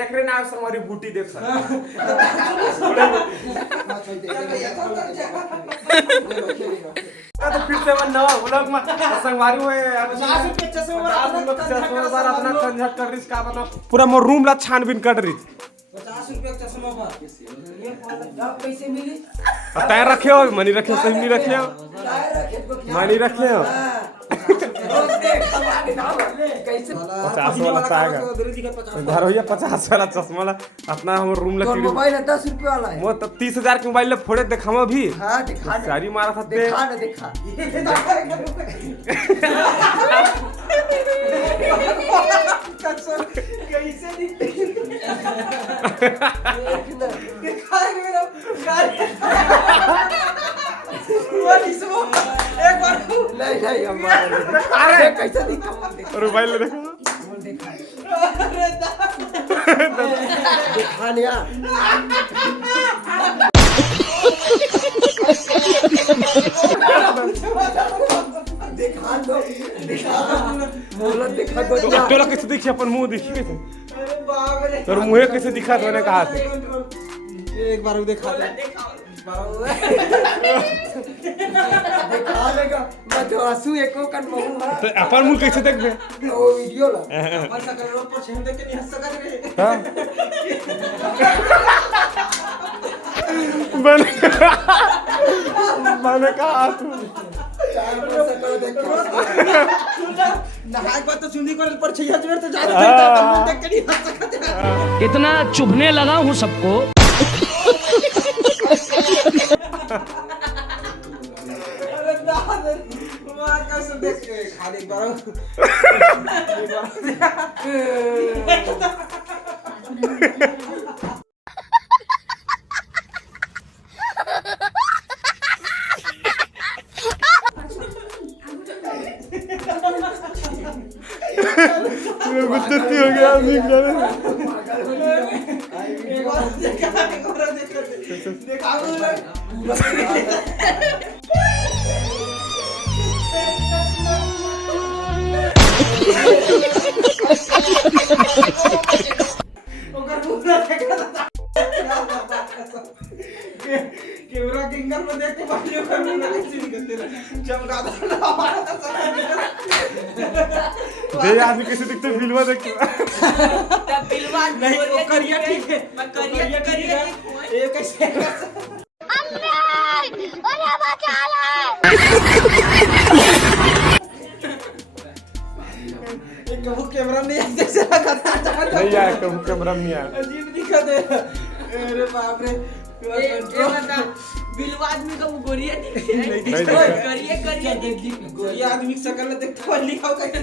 एकरे नाम से हमारी बूटी देख सर। तो फिर से मन नवा व्लॉग में संगवारी हुए 50 रुपए चश्मा अपना कंजट कर रही का मतलब पूरा मोर रूम ला छानबीन कर रही 50 रुपए चश्मा पर कैसे मिली? टायर रखे हो मनी रखे सही नहीं रखे हो मनी रखे हो 50 वाला चाहेगा घर भैया 50 वाला चश्मा ला अपना हम रूम ला मोबाइल 10 रुपए वाला है वो तो 30,000 के मोबाइल ले फोड़े दिखावा भी हां दिखा सारी मारा था दिखा ना दिखा कैसे दिखा मेरा एक बार नहीं अरे कैसे दिखा मोबाइल ले देखो दिखाने दिखा दो बोलो दिखा दो तोरा कैसे दिखी अपन मुंह दिखी कैसे अरे बाप रे तोर मुंह कैसे दिखा तूने कहा से एक बार वो दिखा दे दिखा लेगा मैं तो आंसू एको कन मुंह है तो अपन मुंह कैसे देखबे वो वीडियो ला अपन सकल पर छेम देख के नहीं हंस सका रे हां मैंने कहा तू नहाए बात तो सुनी कर पर छैया जोर तो जा रहा देख के नहीं हंस सकते इतना चुभने लगा हूं सबको अरे दाद मां कैसे देख के खाली बार गुत्ती हो गया कैमरा किंगर में देख के वीडियो करने लगे सीन करते चमका दो दे आदमी कैसे दिखते फिल्म देख के तब फिल्म नहीं वो करिए ठीक है मैं करिए ये कैसे अम्मी अरे बचा ले एक वो कैमरा नहीं ऐसे से लगा था नहीं आया कैमरा में नहीं आया अजीब दिखा दे अरे बाप रे ये बता बिलवा आदमी का वो गोरिया दिख करिए गोरिया आदमी की शक्ल देख तो लिखाओ कैसे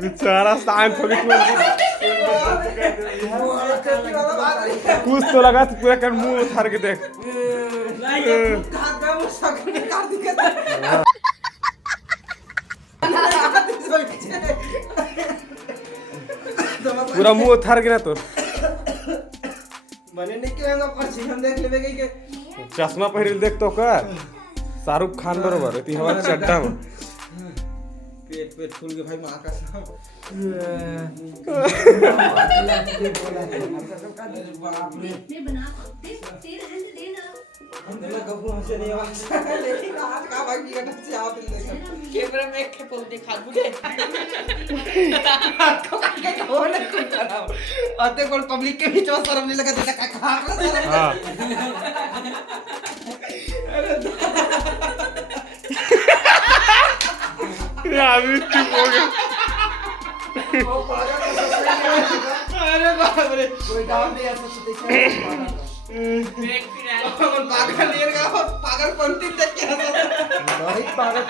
बेचारा शांत हो गया कुछ तो लगा तो पूरा कर मुंह उठार के देख पूरा मुंह उठार के ना तो बने नहीं के हम देख लेबे के चश्मा पहिरल देख तो कर शाहरुख खान बरोबर इति हवा चड्डा में पेट फूल के भाई मां का बाप रे अंदर गबू से नहीं आवाज लेकिन आज का भाई की घटना से आप देख कैमरा में के पोल दिखा बुझे तो का कहो ना कुछ कराओ आते कोई पब्लिक के बीच में शर्म नहीं लगा देता का हां यार चुप हो गया अरे बाप रे कोई डाउन नहीं ऐसा सोचते पागल नहीं रहा पागल पंक्ति देख के नहीं पागल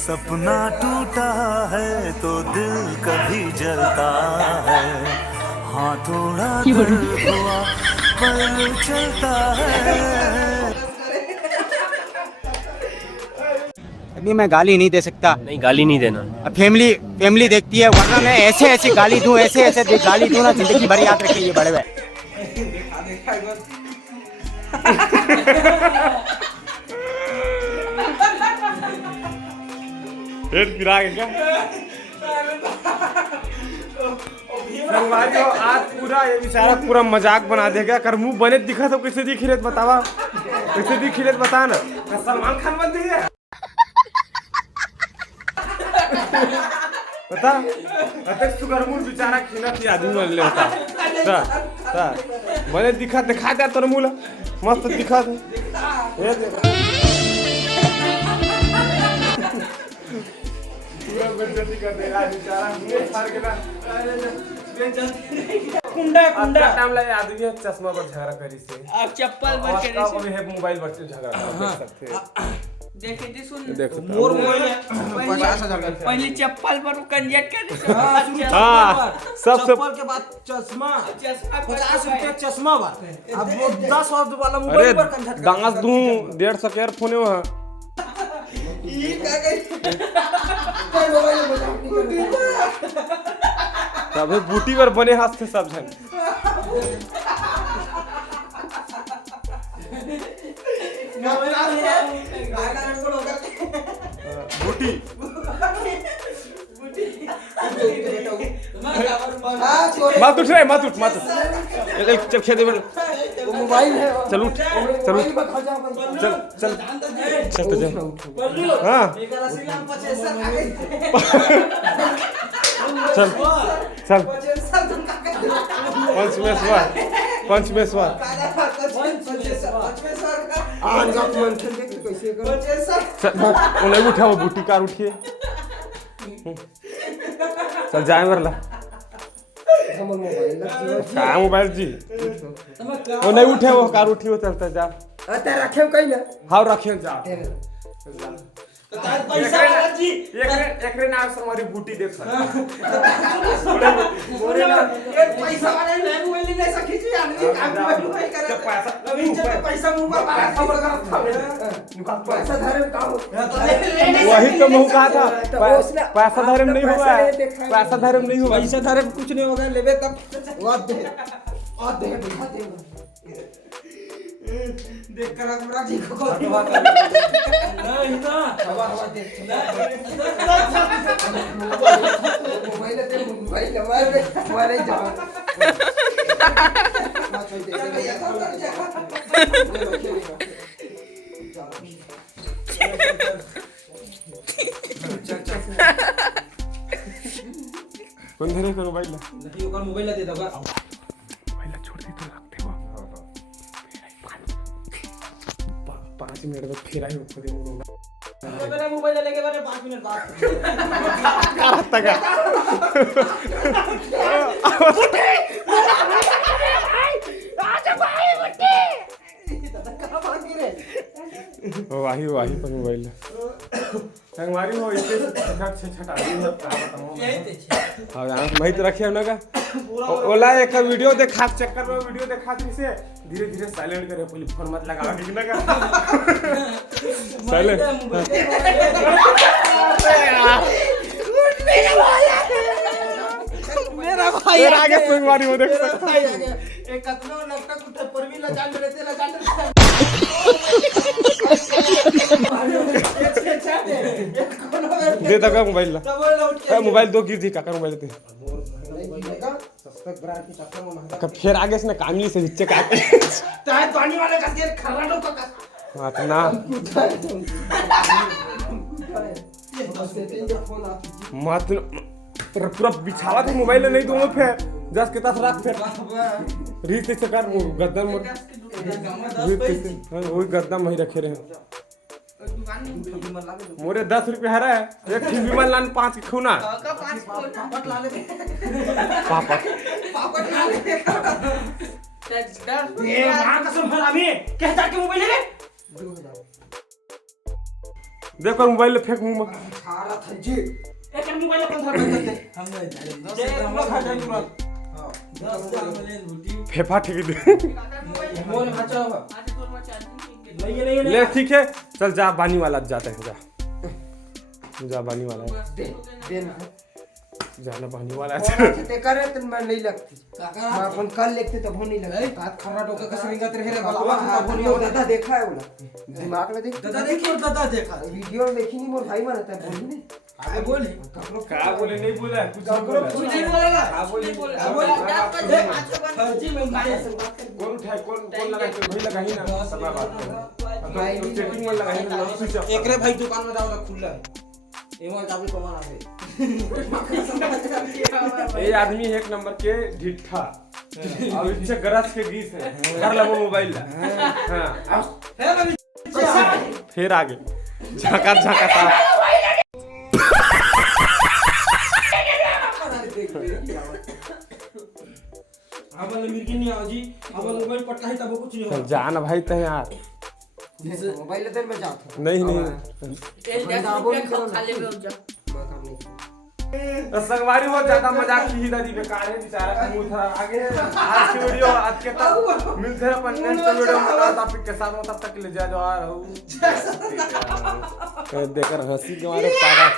सपना टूटा है तो दिल कभी जलता है हाँ थोड़ा दर्द हुआ पर चलता है। अभी मैं गाली नहीं दे सकता। नहीं गाली नहीं देना। फैमिली देखती है, वरना मैं ऐसे गाली दूं, ऐसे गाली दूं ना, जिंदगी भर याद रखिए ये बड़े भाई। पेट गिरा के क्या संगवारी हो आज पूरा ये बेचारा पूरा मजाक बना देगा कर मुंह बने दिखा तो कैसे दिख रहे बतावा कैसे दिख रहे बता ना सलमान खान बन दिए बता अतक सुगर मुंह बेचारा खिला थी आदमी बन ले होता बने दिखा दिखा दे तोर मुंह मस्त दिखा दे ये देख पूरा बेइज्जती कर देगा बेचारा मुंह फाड़ के ना कुंडा कुंडा टाइम लगे आदमी चश्मा पर झगड़ा करी से अब चप्पल पर करे से है मोबाइल पर झगड़ा कर सकते देखे जी सुन देखो मोर मोबाइल 50,000 पहले चप्पल पर कंजेट करे हां सबसे चप्पल के बाद चश्मा 50 रुपया चश्मा बा अब वो 10 वाला मोबाइल पर कंजेट दांस दूं 150 के फोन है वहां ये का कोई मोबाइल मजाक नहीं कर तबे बूटी पर बने हाथ से सब जन बूटी मत उठ रे मत एक चल खेदे में मोबाइल है चल उठ चल चल चल चल हां चल पंचमेश्वर उन्हें उठाओ बूटी कार उठिए चल जाए मरला क्या मोबाइल जी वो नहीं उठे वो कार उठी वो चलता जा रखे कहीं ना हाँ रखे जा पैसा वाला जी एकरे नाम से हमारी बूटी देख सकते मोरे ना एक पैसा वाला नहीं मोबाइल ले सकी जी आदमी काम मोबाइल करे पैसा अभी जब पैसा मुंह पर खबर कर पैसा धरे काम वही तो मैं कहा था पैसा धरे में नहीं होगा पैसा धरे में नहीं होगा पैसा धरे में कुछ नहीं होगा लेबे तब और दे दिखा दे देख कर हमरा जी को नहीं ना हवा दे मोबाइल हमारे जवान कौन धरे को मोबाइल नहीं ओकर मोबाइल दे दबा मोबाइल छोड़ दे तो रखते हो 5 मिनट में फिर आई ऊपर दे मेरा मोबाइल लेके बारे 5 मिनट बाद करता का आजा भाई बुट्टी कहां भाग रे वाही पर मोबाइल संगवारी हो इसे छट आदमी है हां यहां वही तो रखे ना का ओला एक वीडियो देखा चक्कर में वीडियो देखा किसे धीरे साइलेंट करे पहले फोन मत लगा ठीक ना का साइलेंट मेरा भाई आगे संगवारी हो देख सकता है एक कतनो लगता कुछ पर भी ला जान रहते दे दगा मोबाइल ला मोबाइल दो गिर दी काका मोबाइल दे सस्ता ब्रांड की चक्कर में महंगा का फिर आगे से ना कामी से नीचे काटे ताए पानी वाले का तेल खर्राडो का हां ना मत पूरा बिछावा थे मोबाइल नहीं दूंगा फिर जस के तस रख फिर रीत से कर वो गद्दा में वही गद्दा में ही रखे रहे मोरे 10 रुपया हरा है एक फिर विमान लान 5 के खूना पापट ला ले पापट ला ले ये मां कसम हरामी कहता के मोबाइल ले देखो मोबाइल फेंक मुंह में खारा था जी एक मोबाइल 15 रुपए देते हम नहीं खा जाए तुरंत हां 10,000 में ले बूटी फेफा ठीक दे मोर बचाओ ले ठीक है चल जा बानी वाला जाते हैं जा बानी वाला देना जाना बानी वाला ते करे त मैं नहीं लगती मैं अपन कल लिखते तब नहीं लगा हाथ खरा टोके का सिंगत रहे रे बाबा तब नहीं दादा देखा है बोला दिमाग में देख दादा देखी और दादा देखा वीडियो में देखी नहीं मोर भाई मानता है बोली नहीं आगे बोल क्या बोले नहीं बोला कुछ नहीं बोला कुछ नहीं बोलेगा क्या बोले फर्जी में कौन उठाए कौन लगा के वही लगा ही ना सब बात करो सेटिंग में लगा ही ना स्विच ऑफ एक रे भाई दुकान में जाओ खुला है एमल चाबी कमाना है ये आदमी एक नंबर के ढिठा और इच्छा गरज के गीस है कर लो मोबाइल ला हां फिर आगे झका झका ता हमन मिर्गी नहीं आओ जी हमन मोबाइल पटका ही तब कुछ नहीं हो जान भाई ते यार मोबाइल देर में जा नहीं संगवारी हो ज्यादा मजाक की ही दादी बेकार है बेचारा का मुंह था आगे आज की वीडियो आज के तक मिलते हैं अपन नेक्स्ट वीडियो में नया टॉपिक के साथ तब तक ले जा जो आ रहा हूं देखकर हंसी के मारे पागल